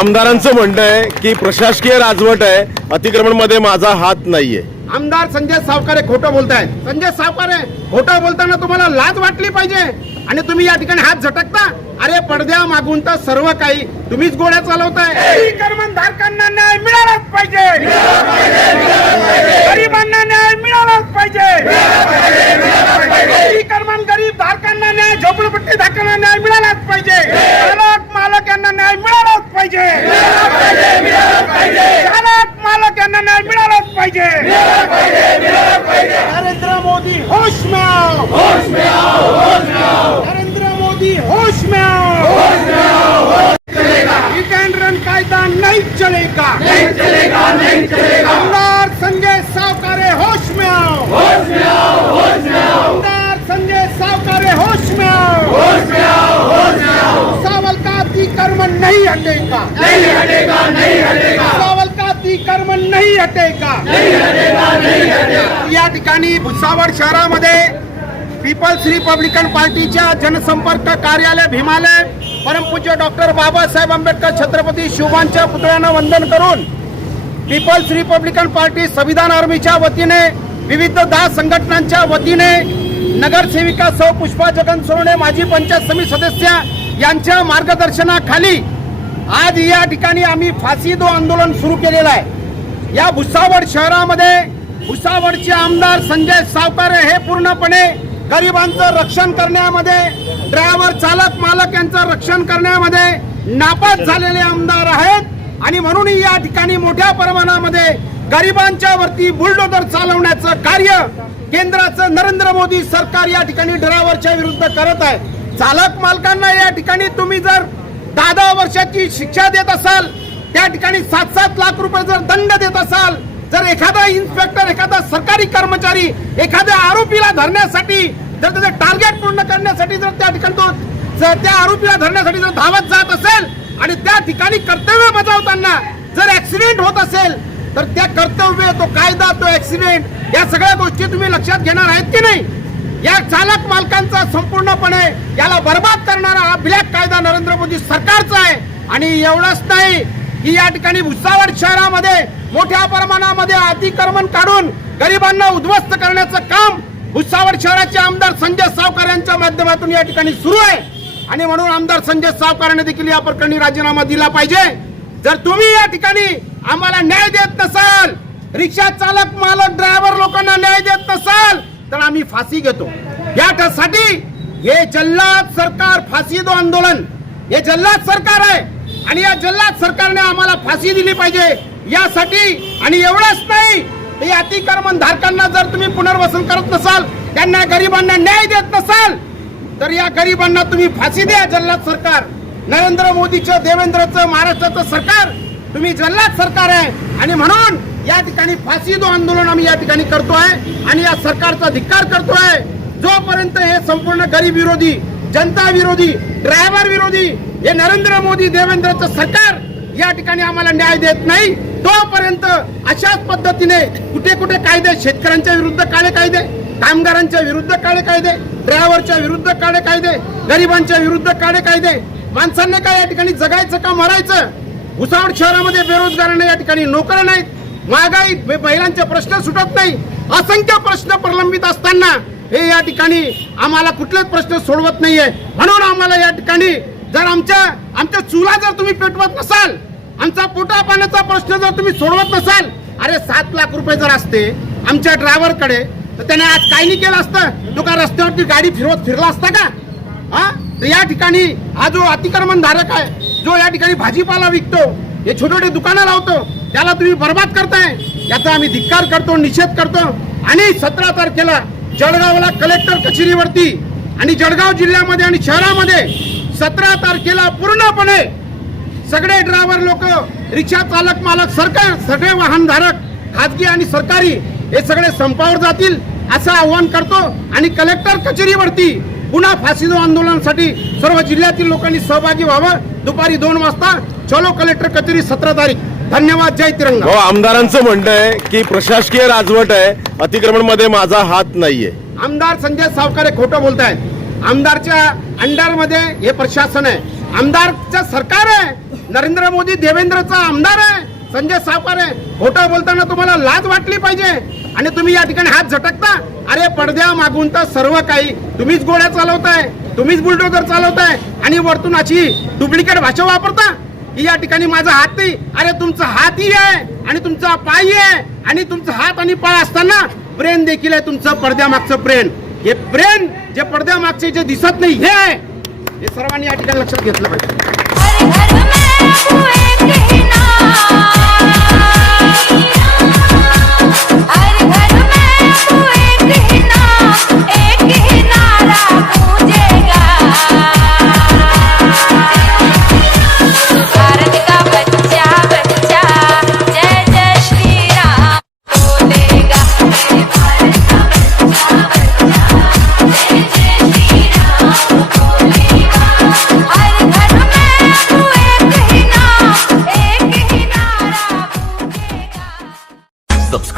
आमदारांचं म्हणणं आहे की प्रशासकीय राजवट आहे. अतिक्रमणमध्ये माझा हात नाहीये. आमदार संजय सावकारे खोटं बोलतायत. संजय सावकारे खोटं बोलताना तुम्हाला लाज वाटली पाहिजे? आणि तुम्ही या ठिकाणी हात झटकता? अरे पडद्या मागून तर सर्व काही तुम्हीच गोळ्या चालवताय अतिक्रमण धारकांना न्याय मिळालाच पाहिजे गरिबांना न्याय मिळालाच पाहिजे अतिक्रमण गरीब धारकांना न्याय झोपडपट्टी धारकांना न्याय मिळालाच पाहिजे चालक मालक यांना न्याय मिळालाच पाहिजे. चालक मालक यांना न्याय मिळालाच पाहिजे. नरेंद्र मोदी होश में आओ होश में आओ होश में आओ नरेंद्र मोदी होश में आओ होश में आओ हिट अँड रन कायदा नहीं चलेगा नहीं चलेगा आमदार संजय सावकारे होश में आओ होश में आओ होश में आओ आमदार संजय सावकारे होश में आओ होश में आओ होश में आओ सावल का अतिक्रमण नहीं हटेगा। नहीं हटेगा नहीं हटेगा। सावल का अतिक्रमण नहीं हटेगा या ठिकाणी भुसावळ शहरामध्ये पीपल्स रिपब्लिकन पार्टीच्या जनसंपर्क कार्यालय भीमालय परमपूज्य डॉक्टर बाबासाहेब आंबेडकर छत्रपती शिवबांच्या पुतळ्यानं वंदन करून पीपल्स रिपब्लिकन पार्टी संविधान आर्मीच्या वतीने विविध दहा संघटनांच्या वतीने नगरसेविका सौ पुष्पा जगन सोरणे माजी पंचायत समिती सदस्य यांच्या मार्गदर्शनाखाली आज या ठिकाणी आम्ही फाशी दो आंदोलन सुरू केलेलं आहे. या भुसावळ शहरामध्ये भुसावळचे आमदार संजय सावकारे हे पूर्णपणे गरिबांचं रक्षण करण्यामध्ये ड्रायव्हर चालक मालक यांचं रक्षण करण्यामध्ये नापास झालेले आमदार आहेत. आणि म्हणून या ठिकाणी मोठ्या प्रमाणामध्ये गरिबांच्या वरती बुलडोजर चालवण्याचं कार्य केंद्राचं नरेंद्र मोदी सरकार या ठिकाणी ड्रायव्हरच्या विरुद्ध करत आहे. चालक मालकांना या ठिकाणी तुम्ही जर दहा दहा वर्षाची शिक्षा देत असाल त्या ठिकाणी सात सात लाख रुपये जर दंड देत असाल जर एखादा इन्स्पेक्टर एखादा सरकारी कर्मचारी एखाद्या आरोपीला धरण्यासाठी जर त्याचं टार्गेट पूर्ण करण्यासाठी जर त्या ठिकाणी तो जर त्या आरोपीला धरण्यासाठी जर धावत जात असेल आणि त्या ठिकाणी कर्तव्य बजावताना जर ऍक्सिडेंट होत असेल तर त्या कर्तव्य तो कायदा तो ऍक्सिडेंट या सगळ्या गोष्टी तुम्ही लक्षात घेणार आहेत की नाही? या चालक मालकांचा संपूर्णपणे याला बर्बाद करणारा हा ब्लॅक कायदा नरेंद्र मोदी सरकारचा आहे. आणि एवढंच नाही की या ठिकाणी भुसावळ शहरामध्ये मोठ्या प्रमाणामध्ये अतिक्रमण काढून गरिबांना उद्ध्वस्त करण्याचं काम भुसावळ शहराचे आमदार संजय सावकार यांच्या माध्यमातून या ठिकाणी सुरू आहे. आणि म्हणून आमदार संजय सावकारांनी देखील या प्रकरणी राजीनामा दिला पाहिजे. जर तुम्ही या ठिकाणी आम्हाला न्याय देत नसाल रिक्षा चालक मालक ड्रायव्हर लोकांना न्याय देत नसाल तर आम्ही फाशी घेतो. यासाठी हे जल्लाद सरकार फाशी दो आंदोलन. हे जल्लाद सरकार आहे आणि या जल्लाद सरकारने आम्हाला फाशी दिली पाहिजे. यासाठी आणि एवढंच नाही ते अतिक्रमण धारकांना जर तुम्ही पुनर्वसन करत नसाल त्यांना गरिबांना न्याय देत नसाल तर या गरिबांना तुम्ही फाशी द्या जल्लाद सरकार. नरेंद्र मोदीचं देवेंद्रचं महाराष्ट्राचं सरकार. तुम्ही जल्लाद सरकार आहे. आणि म्हणून या ठिकाणी फाशी दो आंदोलन आम्ही या ठिकाणी करतोय आणि या सरकारचा धिक्कार करतोय. जोपर्यंत हे संपूर्ण गरीब विरोधी जनता विरोधी ड्रायव्हर विरोधी हे नरेंद्र मोदी देवेंद्रचं सरकार या ठिकाणी आम्हाला न्याय देत नाही तोपर्यंत अशाच पद्धतीने कुठे कुठे कायदे शेतकऱ्यांच्या विरुद्ध काळे कायदे कामगारांच्या विरुद्ध काळे कायदे ड्रायव्हरच्या विरुद्ध काळे कायदे गरिबांच्या विरुद्ध काळे कायदे माणसांना काय या ठिकाणी जगायचं का मरायचं? भुसावळ शहरामध्ये बेरोजगारांना या ठिकाणी नोकऱ्या नाहीत. महागाई महिलांचे प्रश्न सुटत नाही. असंख्य प्रश्न प्रलंबित असताना हे या ठिकाणी आम्हाला कुठलेच प्रश्न सोडवत नाहीये. म्हणून आम्हाला या ठिकाणी जर आमच्या आमच्या चुला जर तुम्ही पेटवत नसाल आमचा पोटा पाण्याचा प्रश्न जर तुम्ही सोडवत नसाल अरे सात लाख रुपये जर असते आमच्या ड्रायव्हरकडे तर त्याने आज काही नाही केलं असतं. तो का रस्त्यावरती गाडी फिरवत फिरला असता का? हा? तर या ठिकाणी हा जो अतिक्रमण धारक आहे जो या ठिकाणी भाजीपाला विकतो हे छोटे छोटे दुकानं लावतो त्याला तुम्ही बर्बाद करताय. याचा आम्ही धिक्कार करतो निषेध करतो. आणि सतरा तारखेला जळगावला कलेक्टर कचेरीवरती आणि जळगाव जिल्ह्यामध्ये आणि शहरामध्ये सतरा तारखेला पूर्णपणे सगळे ड्रायव्हर लोक रिक्षा चालक मालक सरकार सगळे वाहनधारक खाजगी आणि सरकारी हे सगळे संपावर जातील असं आव्हान करतो. आणि कलेक्टर कचेरीवरती पुन्हा फाशीदो आंदोलनासाठी सर्व जिल्ह्यातील लोकांनी सहभागी व्हावं. दुपारी दोन वाजता चलो कलेक्टर कचेरी सतरा तारीख. धन्यवाद जय तिरंगा. हो आमदारांचं म्हणणं आहे की प्रशासकीय राजवट आहे अतिक्रमणमध्ये माझा हात नाहीये. आमदार संजय सावकारे खोटं बोलतायत. आमदारच्या अंडरमध्ये हे प्रशासन आहे. आमदारचं सरकार आहे. नरेंद्र मोदी देवेंद्रचा आमदार आहे. संजय सावकार आहे खोटं बोलताना तुम्हाला लाज वाटली पाहिजे. आणि तुम्ही या ठिकाणी हात झटकता. अरे पडद्या मागून तर सर्व काही. तुम्हीच गोळ्या चालवताय. तुम्हीच बुलडोजर चालवताय. आणि वरतून अशी डुप्लिकेट भाषा वापरता. या ठिकाणी माझा हात नाही अरे तुमचा हातही आहे आणि तुमचा पाय आहे आणि तुमचा हात आणि पाय असताना ब्रेन देखील आहे तुमचं पडद्यामागचं ब्रेन हे ब्रेन जे पडद्यामागचे जे दिसत नाही हे आहे. हे सर्वांनी या ठिकाणी लक्षात घेतलं पाहिजे.